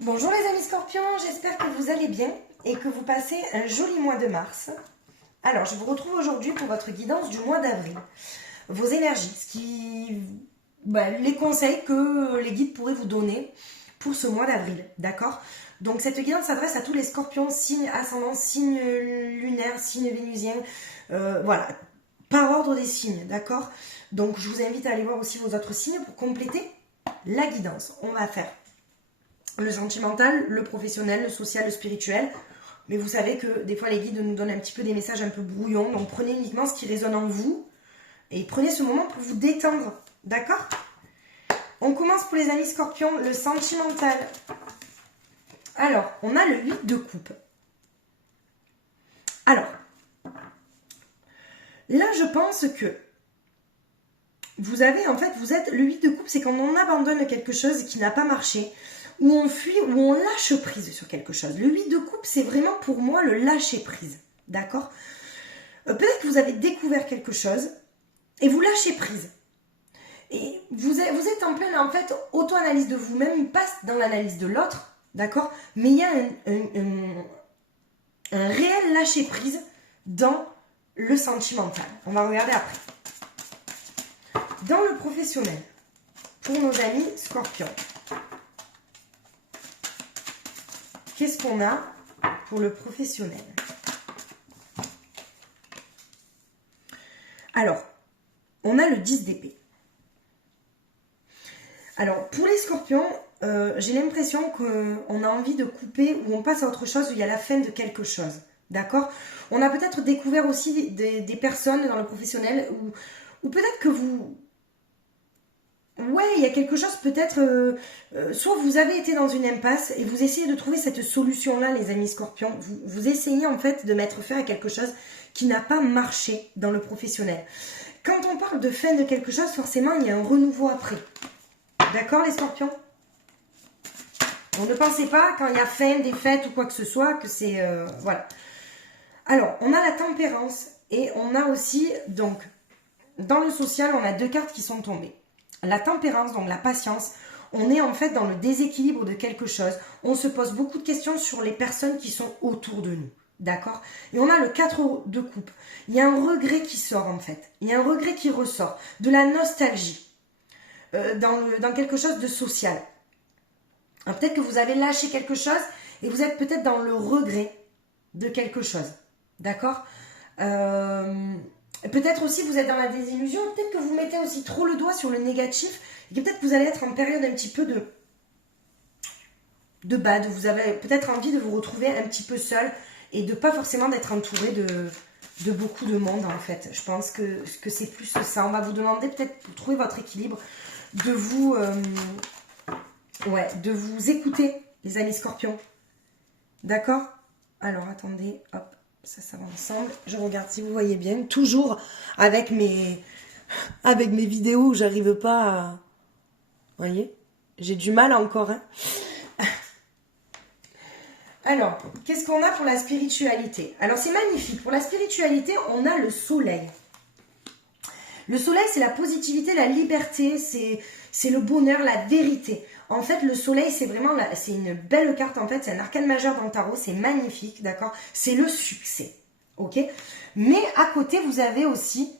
Bonjour les amis scorpions, j'espère que vous allez bien et que vous passez un joli mois de mars. Alors, je vous retrouve aujourd'hui pour votre guidance du mois d'avril. Vos énergies, les conseils que les guides pourraient vous donner pour ce mois d'avril, d'accord? Donc cette guidance s'adresse à tous les scorpions, signes ascendants, signes lunaires, signes vénusiens, voilà, par ordre des signes, d'accord? Donc je vous invite à aller voir aussi vos autres signes pour compléter la guidance. On va faire le sentimental, le professionnel, le social, le spirituel. Mais vous savez que des fois les guides nous donnent un petit peu des messages un peu brouillons. Donc prenez uniquement ce qui résonne en vous. Et prenez ce moment pour vous détendre. D'accord? On commence pour les amis scorpions, le sentimental. Alors, on a le 8 de coupe. Alors, là je pense que vous avez, en fait, vous êtes, le 8 de coupe, c'est quand on abandonne quelque chose qui n'a pas marché, où on fuit, où on lâche prise sur quelque chose. Le 8 de coupe, c'est vraiment pour moi le lâcher prise, d'accord? Peut-être que vous avez découvert quelque chose et vous lâchez prise. Et vous êtes en pleine, en fait, auto-analyse de vous-même, il passe dans l'analyse de l'autre, d'accord? Mais il y a un réel lâcher prise dans le sentimental. On va regarder après. Dans le professionnel, pour nos amis scorpions, qu'est-ce qu'on a pour le professionnel? Alors, on a le 10 d'épée. Alors, pour les scorpions, j'ai l'impression qu'on a envie de couper ou on passe à autre chose où il y a la fin de quelque chose. D'accord? On a peut-être découvert aussi des personnes dans le professionnel ou peut-être que vous... Ouais, il y a quelque chose peut-être... soit vous avez été dans une impasse et vous essayez de trouver cette solution-là, les amis scorpions. Vous essayez en fait de mettre fin à quelque chose qui n'a pas marché dans le professionnel. Quand on parle de fin de quelque chose, forcément, il y a un renouveau après. D'accord, les scorpions? Donc, ne pensez pas, quand il y a fin, défaite ou quoi que ce soit, que c'est... voilà. Alors, on a la tempérance et on a aussi, donc, dans le social, on a deux cartes qui sont tombées. La tempérance, donc la patience, on est en fait dans le déséquilibre de quelque chose. On se pose beaucoup de questions sur les personnes qui sont autour de nous. D'accord? Et on a le 4 de coupe. Il y a un regret qui sort en fait. Il y a un regret qui ressort. De la nostalgie. Dans quelque chose de social. Peut-être que vous avez lâché quelque chose et vous êtes peut-être dans le regret de quelque chose. D'accord? Peut-être aussi vous êtes dans la désillusion, peut-être que vous mettez aussi trop le doigt sur le négatif et que peut-être vous allez être en période un petit peu de bad. Vous avez peut-être envie de vous retrouver un petit peu seul et de pas forcément d'être entouré de beaucoup de monde en fait. Je pense que c'est plus ça. On va vous demander peut-être pour trouver votre équilibre de vous écouter, les amis scorpions. D'accord? Alors attendez, hop. Ça va ensemble. Je regarde si vous voyez bien. Toujours avec mes vidéos où j'arrive pas à... Vous voyez? J'ai du mal encore. Hein. Alors, qu'est-ce qu'on a pour la spiritualité? Alors, c'est magnifique. Pour la spiritualité, on a le soleil. Le soleil, c'est la positivité, la liberté, c'est le bonheur, la vérité. En fait, le soleil, c'est vraiment, c'est une belle carte, en fait, c'est un arcane majeur dans le tarot, c'est magnifique, d'accord? C'est le succès, ok? Mais à côté, vous avez aussi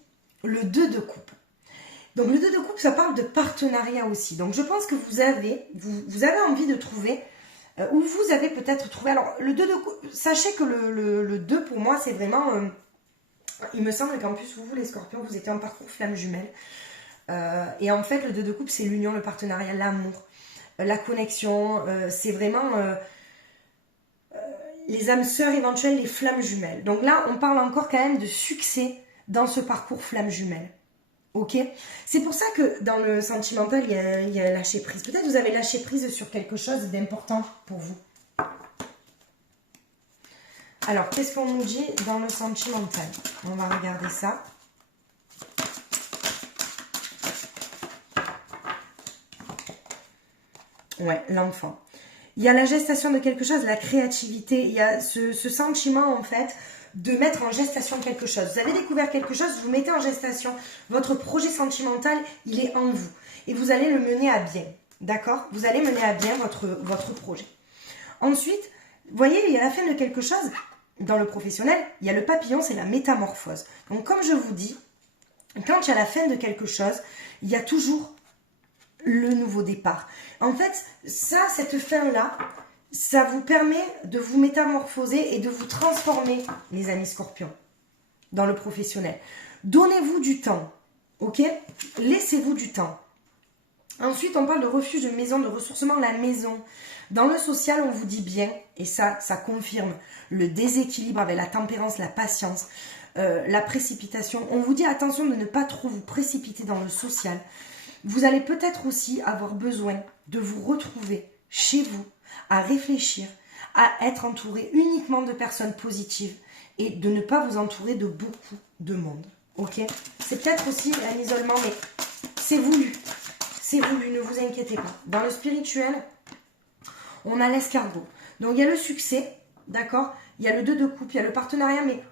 le 2 de coupe. Donc, le 2 de coupe, ça parle de partenariat aussi. Donc, je pense que vous avez envie de trouver, ou vous avez peut-être trouvé, alors, le 2 de coupe, sachez que le 2, pour moi, c'est vraiment, il me semble qu'en plus, vous, les scorpions, vous étiez en parcours flamme jumelle. Et en fait, le 2 de coupe, c'est l'union, le partenariat, l'amour. La connexion, c'est vraiment les âmes sœurs éventuelles, les flammes jumelles. Donc là, on parle encore quand même de succès dans ce parcours flamme jumelle. Ok? C'est pour ça que dans le sentimental, il y a un lâcher prise. Peut-être vous avez lâché prise sur quelque chose d'important pour vous. Alors, qu'est-ce qu'on nous dit dans le sentimental? On va regarder ça. Ouais, l'enfant. Il y a la gestation de quelque chose, la créativité. Il y a ce sentiment, en fait, de mettre en gestation quelque chose. Vous avez découvert quelque chose, vous mettez en gestation. Votre projet sentimental, il est en vous. Et vous allez le mener à bien. D'accord? Vous allez mener à bien votre projet. Ensuite, vous voyez, il y a la fin de quelque chose. Dans le professionnel, il y a le papillon, c'est la métamorphose. Donc, comme je vous dis, quand il y a la fin de quelque chose, il y a toujours le nouveau départ. En fait, ça, cette fin-là, ça vous permet de vous métamorphoser et de vous transformer, les amis scorpions, dans le professionnel. Donnez-vous du temps, ok? Laissez-vous du temps. Ensuite, on parle de refuge, de maison, de ressourcement, la maison. Dans le social, on vous dit bien, et ça confirme le déséquilibre avec la tempérance, la patience, la précipitation. On vous dit attention de ne pas trop vous précipiter dans le social. Vous allez peut-être aussi avoir besoin de vous retrouver chez vous, à réfléchir, à être entouré uniquement de personnes positives et de ne pas vous entourer de beaucoup de monde. Ok? C'est peut-être aussi un isolement, mais c'est voulu. C'est voulu, ne vous inquiétez pas. Dans le spirituel, on a l'escargot. Donc, il y a le succès, d'accord? Il y a le 2 de coupe, il y a le partenariat, mais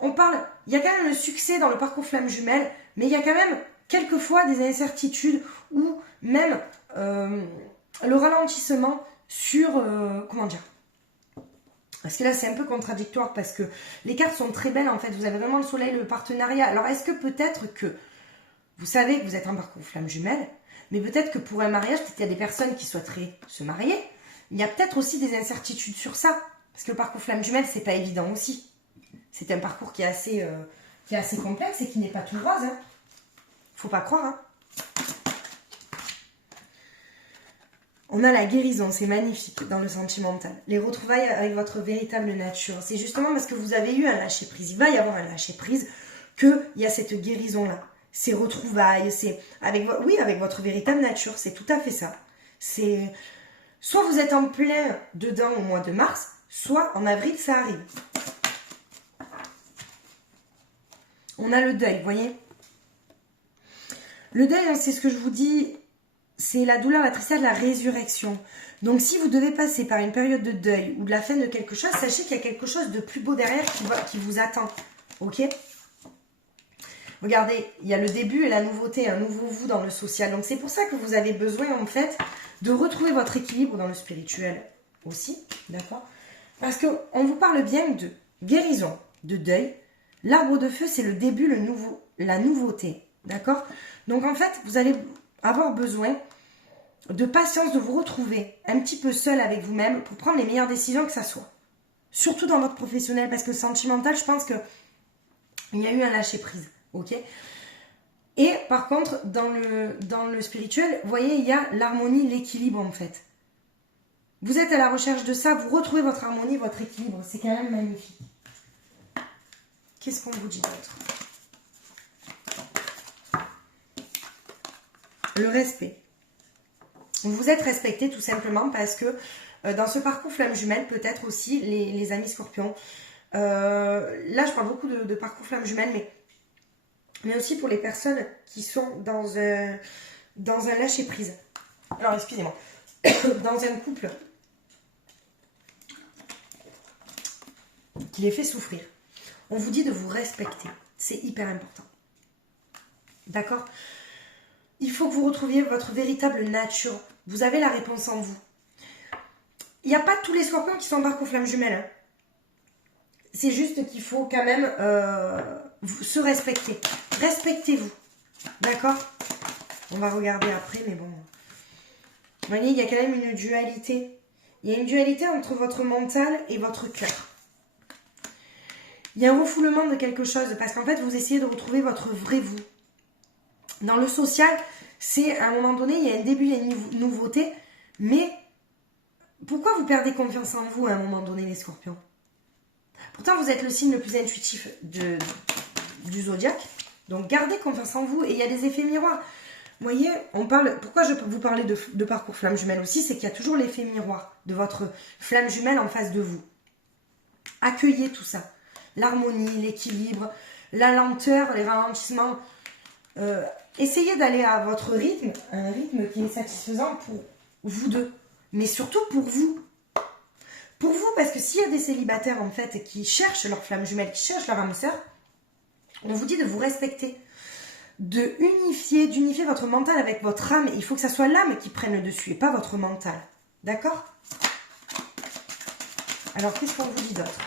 on parle... Il y a quand même le succès dans le parcours flamme jumelle, mais il y a quand même quelquefois des incertitudes ou même le ralentissement sur... comment dire? Parce que là, c'est un peu contradictoire parce que les cartes sont très belles, en fait. Vous avez vraiment le soleil, le partenariat. Alors, est-ce que peut-être que... Vous savez que vous êtes en parcours flamme jumelle, mais peut-être que pour un mariage, peut-être qu'il y a des personnes qui souhaiteraient se marier. Il y a peut-être aussi des incertitudes sur ça. Parce que le parcours flamme jumelle, c'est pas évident aussi. C'est un parcours qui est assez complexe et qui n'est pas tout rose. Hein. Faut pas croire. Hein. On a la guérison, c'est magnifique dans le sentimental. Les retrouvailles avec votre véritable nature. C'est justement parce que vous avez eu un lâcher-prise. Il va y avoir un lâcher-prise qu'il y a cette guérison-là. Ces retrouvailles, c'est avec votre véritable nature, c'est tout à fait ça. C'est soit vous êtes en plein dedans au mois de mars, soit en avril ça arrive. On a le deuil, vous voyez. Le deuil, c'est ce que je vous dis, c'est la douleur, la tristesse, la résurrection. Donc si vous devez passer par une période de deuil ou de la fin de quelque chose, sachez qu'il y a quelque chose de plus beau derrière qui vous attend. Ok ? Regardez, il y a le début et la nouveauté, un nouveau vous dans le social. Donc c'est pour ça que vous avez besoin en fait de retrouver votre équilibre dans le spirituel aussi, d'accord? Parce qu'on vous parle bien de guérison, de deuil. L'arbre de feu, c'est le début, la nouveauté, d'accord? Donc en fait, vous allez avoir besoin de patience, de vous retrouver un petit peu seul avec vous-même pour prendre les meilleures décisions que ça soit. Surtout dans votre professionnel, parce que le sentimental, je pense qu'il y a eu un lâcher-prise. Ok. Et par contre, dans le spirituel, vous voyez, il y a l'harmonie, l'équilibre en fait. Vous êtes à la recherche de ça, vous retrouvez votre harmonie, votre équilibre. C'est quand même magnifique. Qu'est-ce qu'on vous dit d'autre? Le respect. Vous êtes respecté tout simplement parce que dans ce parcours flamme jumelle, peut-être aussi les amis scorpions. Là, je parle beaucoup de parcours flamme jumelle, mais aussi pour les personnes qui sont dans un lâcher-prise. Alors, excusez-moi. Dans un couple qui les fait souffrir. On vous dit de vous respecter. C'est hyper important. D'accord? Il faut que vous retrouviez votre véritable nature. Vous avez la réponse en vous. Il n'y a pas tous les scorpions qui sont en parcours flamme jumelle. Hein. C'est juste qu'il faut quand même se respecter. Respectez-vous. D'accord? On va regarder après, mais bon. Vous voyez, il y a quand même une dualité. Il y a une dualité entre votre mental et votre cœur. Il y a un refoulement de quelque chose parce qu'en fait, vous essayez de retrouver votre vrai vous. Dans le social, c'est à un moment donné, il y a un début, il y a une nouveauté, mais pourquoi vous perdez confiance en vous à un moment donné, les scorpions? Pourtant, vous êtes le signe le plus intuitif du zodiaque, donc gardez confiance en vous et il y a des effets miroirs. Vous voyez, pourquoi je peux vous parler de parcours flamme jumelle aussi, c'est qu'il y a toujours l'effet miroir de votre flamme jumelle en face de vous. Accueillez tout ça. L'harmonie, l'équilibre, la lenteur, les ralentissements. Essayez d'aller à votre rythme, un rythme qui est satisfaisant pour vous deux, mais surtout pour vous. Pour vous, parce que s'il y a des célibataires en fait qui cherchent leur flamme jumelle, qui cherchent leur âme sœur, on vous dit de vous respecter, d'unifier votre mental avec votre âme. Il faut que ça soit l'âme qui prenne le dessus et pas votre mental. D'accord? Alors, qu'est-ce qu'on vous dit d'autre?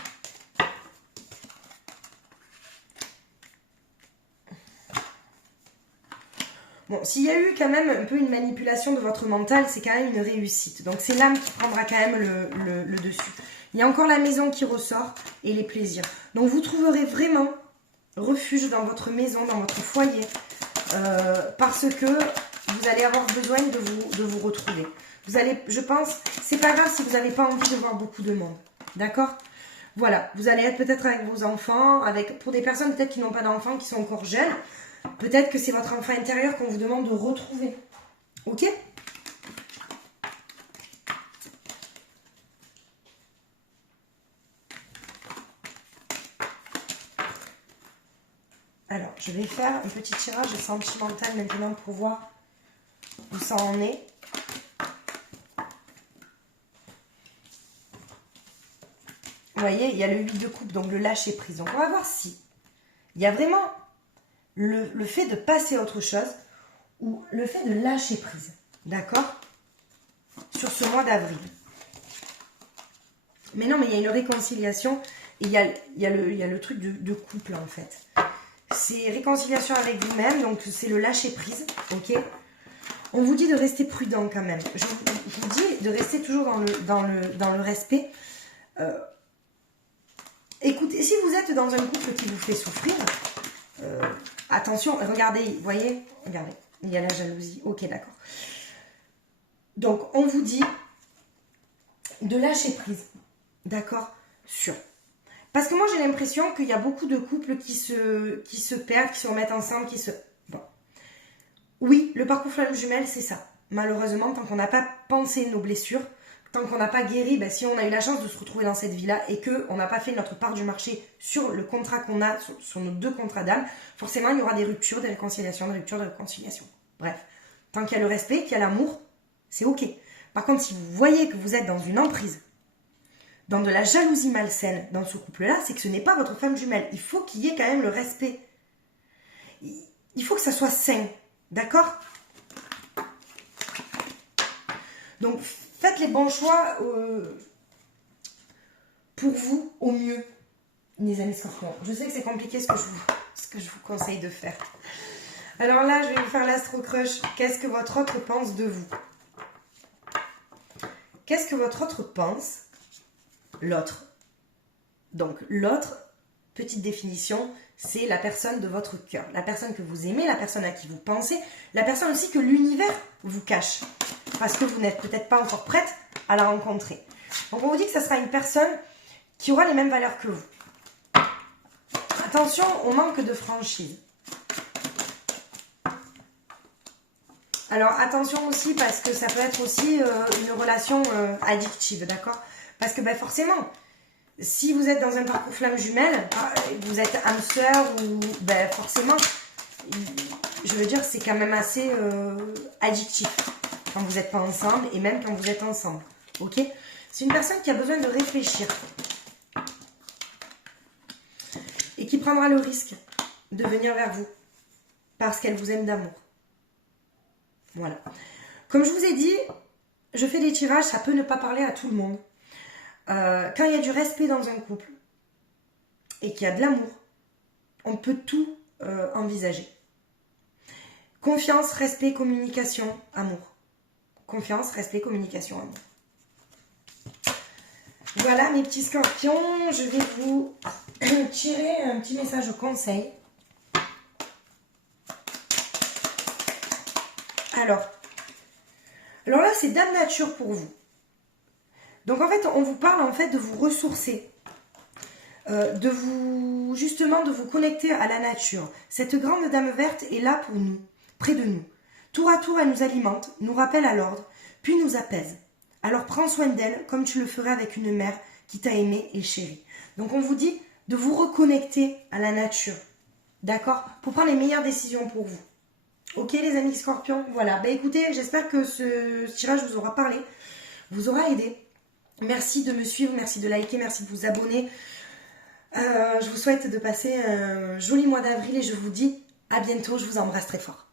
Bon, s'il y a eu quand même un peu une manipulation de votre mental, c'est quand même une réussite. Donc, c'est l'âme qui prendra quand même le dessus. Il y a encore la maison qui ressort et les plaisirs. Donc, vous trouverez vraiment refuge dans votre maison, dans votre foyer, parce que vous allez avoir besoin de vous retrouver. Vous allez, je pense, c'est pas grave si vous n'avez pas envie de voir beaucoup de monde. D'accord? Voilà, vous allez être peut-être avec vos enfants, pour des personnes peut-être qui n'ont pas d'enfants, qui sont encore jeunes. Peut-être que c'est votre enfant intérieur qu'on vous demande de retrouver. Ok? Alors, je vais faire un petit tirage sentimental maintenant pour voir où ça en est. Vous voyez, il y a le 8 de coupe, donc le lâcher prise. Donc, on va voir si il y a vraiment le fait de passer à autre chose ou le fait de lâcher prise. D'accord? Sur ce mois d'avril. Mais non, mais il y a une réconciliation et il y a le truc de couple, en fait. C'est réconciliation avec vous-même, donc c'est le lâcher prise, ok? On vous dit de rester prudent quand même. Je vous dis de rester toujours dans le respect. Écoutez, si vous êtes dans un couple qui vous fait souffrir, attention, regardez, vous voyez, regardez, il y a la jalousie, ok, d'accord. Donc, on vous dit de lâcher prise, d'accord, sur. Parce que moi, j'ai l'impression qu'il y a beaucoup de couples qui se perdent, qui se remettent ensemble, Bon. Oui, le parcours flamme jumelle, c'est ça. Malheureusement, tant qu'on n'a pas pensé nos blessures, tant qu'on n'a pas guéri, ben, si on a eu la chance de se retrouver dans cette vie-là et qu'on n'a pas fait notre part du marché sur le contrat qu'on a, sur nos 2 contrats d'âme, forcément, il y aura des ruptures, des réconciliations, des ruptures, des réconciliations. Bref, tant qu'il y a le respect, qu'il y a l'amour, c'est ok. Par contre, si vous voyez que vous êtes dans une emprise, dans de la jalousie malsaine dans ce couple-là, c'est que ce n'est pas votre femme jumelle. Il faut qu'il y ait quand même le respect. Il faut que ça soit sain. D'accord? Donc, faites les bons choix pour vous au mieux, les amis scorpions. Je sais que c'est compliqué ce que je vous conseille de faire. Alors là, je vais vous faire l'astro crush. Qu'est-ce que votre autre pense de vous? Qu'est-ce que votre autre pense? L'autre. Donc, l'autre, petite définition, c'est la personne de votre cœur. La personne que vous aimez, la personne à qui vous pensez, la personne aussi que l'univers vous cache. Parce que vous n'êtes peut-être pas encore prête à la rencontrer. Donc, on vous dit que ça sera une personne qui aura les mêmes valeurs que vous. Attention, on manque de franchise. Alors, attention aussi, parce que ça peut être aussi une relation addictive, d'accord? Parce que ben, forcément, si vous êtes dans un parcours flamme jumelle, vous êtes âme sœur ou ben, forcément, je veux dire, c'est quand même assez addictif quand vous n'êtes pas ensemble et même quand vous êtes ensemble. Ok? C'est une personne qui a besoin de réfléchir et qui prendra le risque de venir vers vous parce qu'elle vous aime d'amour. Voilà. Comme je vous ai dit, je fais des tirages, ça peut ne pas parler à tout le monde. Quand il y a du respect dans un couple et qu'il y a de l'amour, on peut tout envisager. Confiance, respect, communication, amour. Confiance, respect, communication, amour. Voilà mes petits scorpions, je vais vous tirer un petit message conseil. Alors là c'est Dame Nature pour vous. Donc en fait on vous parle en fait de vous ressourcer, justement de vous connecter à la nature. Cette grande Dame verte est là pour nous, près de nous. Tour à tour elle nous alimente, nous rappelle à l'ordre, puis nous apaise. Alors prends soin d'elle comme tu le ferais avec une mère qui t'a aimé et chéri. Donc on vous dit de vous reconnecter à la nature, d'accord? Pour prendre les meilleures décisions pour vous. Ok les amis scorpions, voilà. Bah écoutez, j'espère que ce tirage vous aura parlé, vous aura aidé. Merci de me suivre, merci de liker, merci de vous abonner. Je vous souhaite de passer un joli mois d'avril et je vous dis à bientôt, je vous embrasse très fort.